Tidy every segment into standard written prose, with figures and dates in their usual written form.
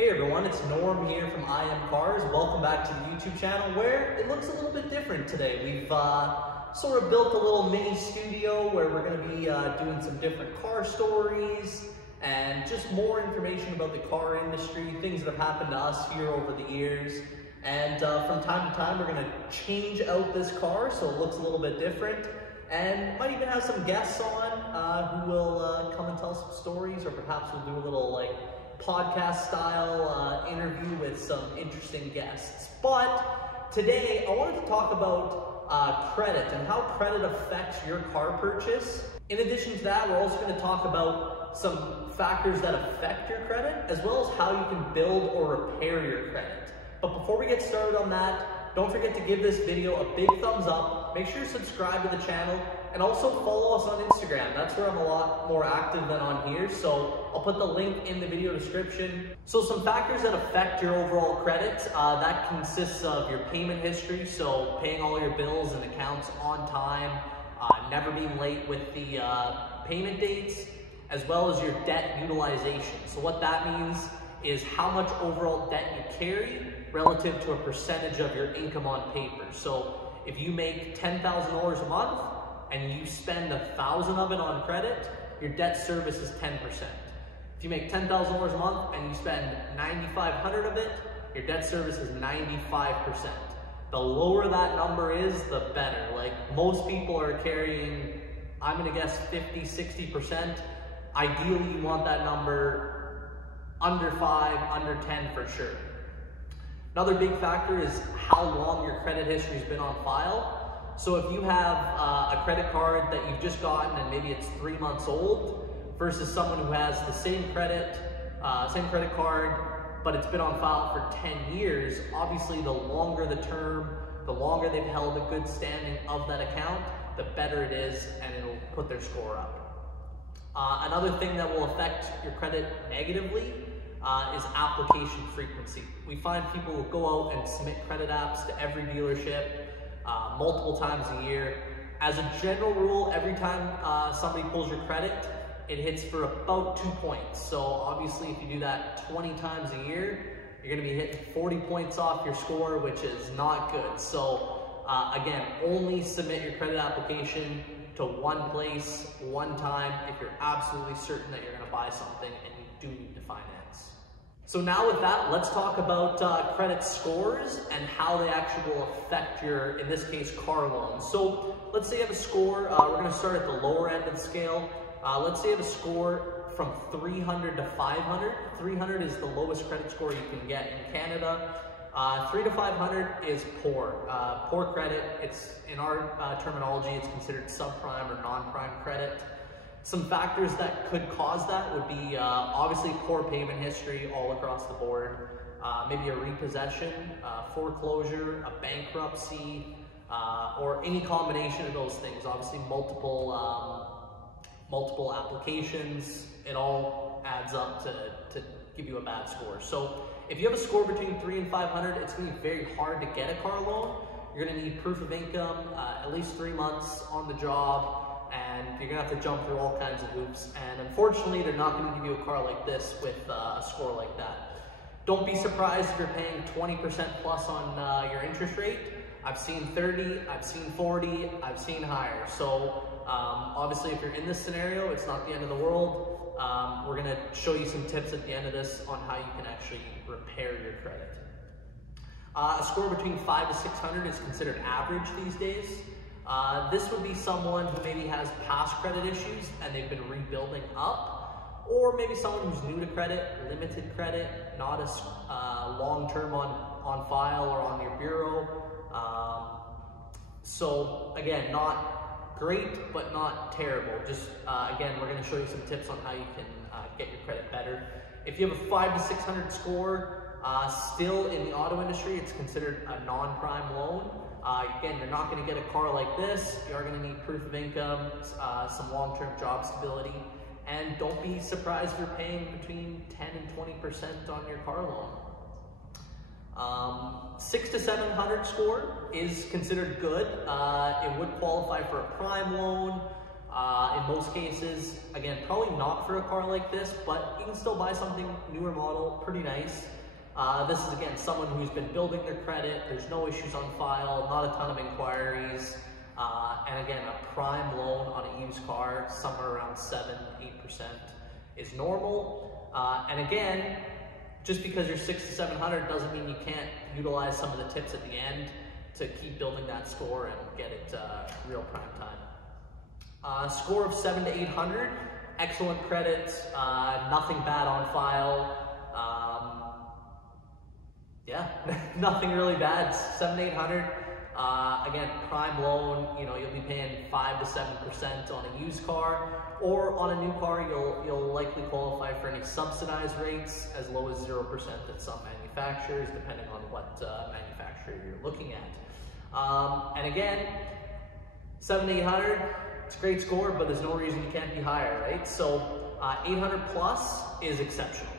Hey everyone, it's Norm here from IMCARS. Welcome back to the YouTube channel where it looks a little bit different today. We've sort of built a little mini studio where we're going to be doing some different car stories and just more information about the car industry, things that have happened to us here over the years. And from time to time we're going to change out this car so it looks a little bit different. And might even have some guests on who will come and tell some stories, or perhaps we'll do a little podcast style interview with some interesting guests. But today I wanted to talk about credit and how credit affects your car purchase. In addition to that, we're also going to talk about some factors that affect your credit, as well as how you can build or repair your credit. But before we get started on that, don't forget to give this video a big thumbs up. Make sure to subscribe to the channel and also follow us on Instagram. That's where I'm a lot more active than on here. So I'll put the link in the video description. So some factors that affect your overall credit, that consists of your payment history. So paying all your bills and accounts on time, never being late with the payment dates, as well as your debt utilization. So what that means is how much overall debt you carry relative to a percentage of your income on paper. So if you make $10,000 a month and you spend $1,000 of it on credit, your debt service is 10%. If you make $10,000 a month and you spend $9,500 of it, your debt service is 95%. The lower that number is, the better. Like, most people are carrying, I'm gonna guess 50, 60%. Ideally, you want that number under 5, under 10 for sure. Another big factor is how long your credit history has been on file. So if you have a credit card that you've just gotten and maybe it's 3 months old versus someone who has the same credit card, but it's been on file for 10 years, obviously the longer the term, the longer they've held a good standing of that account, the better it is, and it'll put their score up. Another thing that will affect your credit negatively is application frequency. We find people will go out and submit credit apps to every dealership multiple times a year. As a general rule, every time somebody pulls your credit, it hits for about 2 points. So obviously if you do that 20 times a year, you're gonna be hitting 40 points off your score, which is not good. So again, only submit your credit application to one place, one time, if you're absolutely certain that you're gonna buy something and you do need to finance. So now with that, let's talk about credit scores and how they actually will affect your, in this case, car loan. So let's say you have a score, we're gonna start at the lower end of the scale. Let's say you have a score from 300 to 500. 300 is the lowest credit score you can get in Canada. 3 to 500 is poor. Poor credit, it's, in our terminology, it's considered subprime or non-prime credit. Some factors that could cause that would be obviously poor payment history all across the board, maybe a repossession, foreclosure, a bankruptcy, or any combination of those things. Obviously multiple applications, it all adds up to give you a bad score. So if you have a score between 3 and 500, it's going to be very hard to get a car loan. You're going to need proof of income, at least 3 months on the job, and you're going to have to jump through all kinds of hoops. And unfortunately, they're not going to give you a car like this with a score like that. Don't be surprised if you're paying 20% plus on your interest rate. I've seen 30, I've seen 40, I've seen higher. So obviously, if you're in this scenario, it's not the end of the world. We're going to show you some tips at the end of this on how you can actually repair your credit. A score between 5 to 600 is considered average these days. This would be someone who maybe has past credit issues and they've been rebuilding up, or maybe someone who's new to credit, limited credit, not as long-term on file or on your bureau. So again, not great, but not terrible. Just again, we're going to show you some tips on how you can get your credit better. If you have a 5 to 600 score, still in the auto industry, it's considered a non-prime loan. Again, you're not going to get a car like this. You are going to need proof of income, some long-term job stability, and don't be surprised if you're paying between 10 and 20% on your car loan. 6 to 700 score is considered good. It would qualify for a prime loan. In most cases, again, probably not for a car like this, but you can still buy something newer model, pretty nice. This is, again, someone who's been building their credit. There's no issues on file, not a ton of inquiries. And again, a prime loan on a used car, somewhere around 7–8% is normal. And again, just because you're 600 to 700 doesn't mean you can't utilize some of the tips at the end to keep building that score and get it real prime time. Score of 700 to 800, excellent credit, nothing bad on file. Yeah, nothing really bad. 700 to 800. Again, prime loan, you know, you'll be paying 5 to 7% on a used car, or on a new car, you'll likely qualify for any subsidized rates, as low as 0% at some manufacturers, depending on what manufacturer you're looking at. And again, 700 to 800, it's a great score, but there's no reason you can't be higher, right? So 800 plus is exceptional.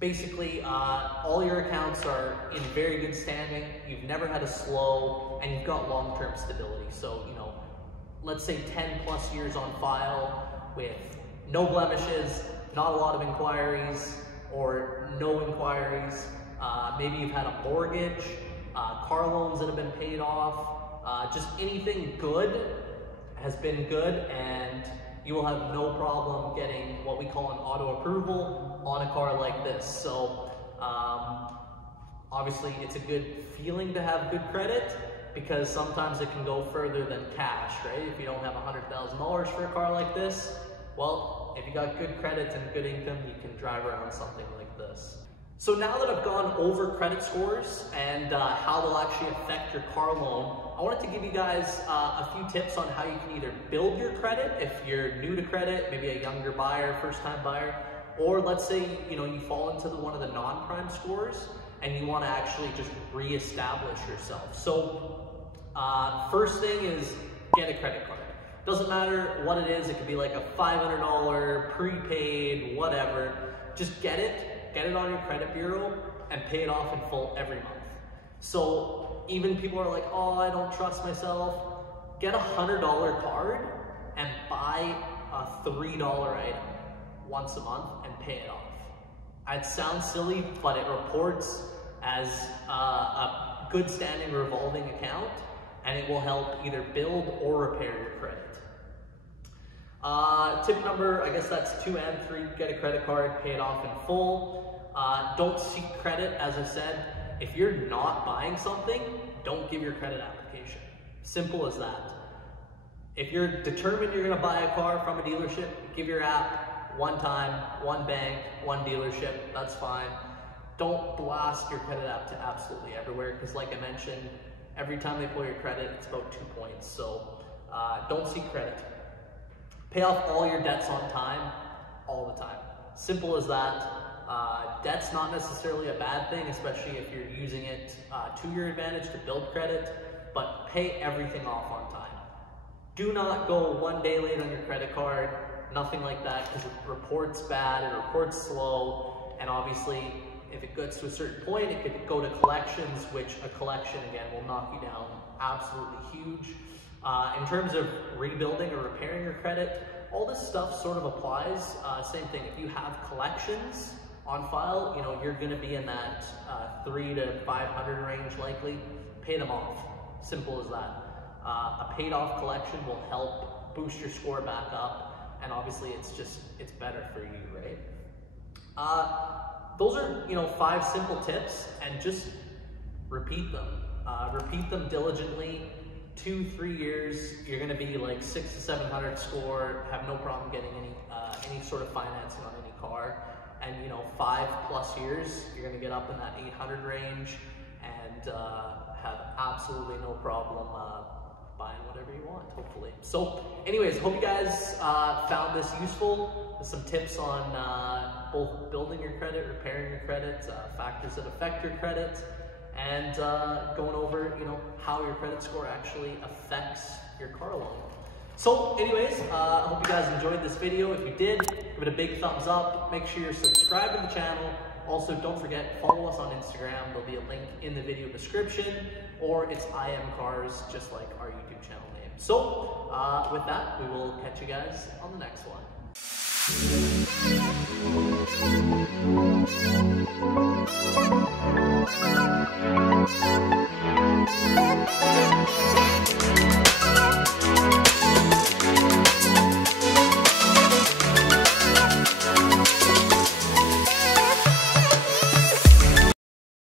Basically, all your accounts are in very good standing, you've never had a slow, and you've got long-term stability. So, you know, let's say 10 plus years on file with no blemishes, not a lot of inquiries, or no inquiries. Maybe you've had a mortgage, car loans that have been paid off, just anything good has been good, and you will have no problem getting what we call an auto approval on a car like this. So obviously it's a good feeling to have good credit, because sometimes it can go further than cash, right? If you don't have $100,000 for a car like this, well, if you got good credit and good income, you can drive around something like this. So now that I've gone over credit scores and how they'll actually affect your car loan, I wanted to give you guys a few tips on how you can either build your credit if you're new to credit, maybe a younger buyer, first-time buyer, or let's say you fall into one of the non-prime scores and you want to actually just re-establish yourself. So first thing is get a credit card. Doesn't matter what it is. It could be like a $500 prepaid, whatever. Just get it on your credit bureau, and pay it off in full every month. So even people are like, oh, I don't trust myself. Get a $100 card and buy a $3 item once a month and pay it off. It sounds silly, but it reports as a good standing revolving account, and it will help either build or repair your credit. Tip number, I guess that's 2 and 3, get a credit card, pay it off in full. Don't seek credit, as I said. If you're not buying something, don't give your credit application. Simple as that. If you're determined you're gonna buy a car from a dealership, give your app one time, one bank, one dealership, that's fine. Don't blast your credit app to absolutely everywhere, because like I mentioned, every time they pull your credit, it's about 2 points. So don't seek credit. Pay off all your debts on time, all the time. Simple as that. Debt's not necessarily a bad thing, especially if you're using it to your advantage to build credit, but pay everything off on time. Do not go 1 day late on your credit card, nothing like that, because it reports bad, it reports slow, and obviously if it gets to a certain point, it could go to collections, which a collection, again, will knock you down absolutely huge. In terms of rebuilding or repairing your credit, all this stuff sort of applies. Same thing, if you have collections on file, you're gonna be in that 300 to 500 range likely. Pay them off, simple as that. A paid off collection will help boost your score back up, and obviously it's better for you, right? Those are 5 simple tips, and just repeat them. Repeat them diligently. 2–3 years, you're going to be like 600 to 700 score, have no problem getting any sort of financing on any car, and 5+ years, you're going to get up in that 800 range and have absolutely no problem buying whatever you want, hopefully. So anyways, hope you guys found this useful. Some tips on both building your credit, repairing your credit, factors that affect your credit, and going over how your credit score actually affects your car loan. So anyways, I hope you guys enjoyed this video. If you did, give it a big thumbs up. Make sure you're subscribed to the channel. Also, don't forget, follow us on Instagram. There'll be a link in the video description, or it's IMCARS, just like our YouTube channel name. So with that, we will catch you guys on the next one.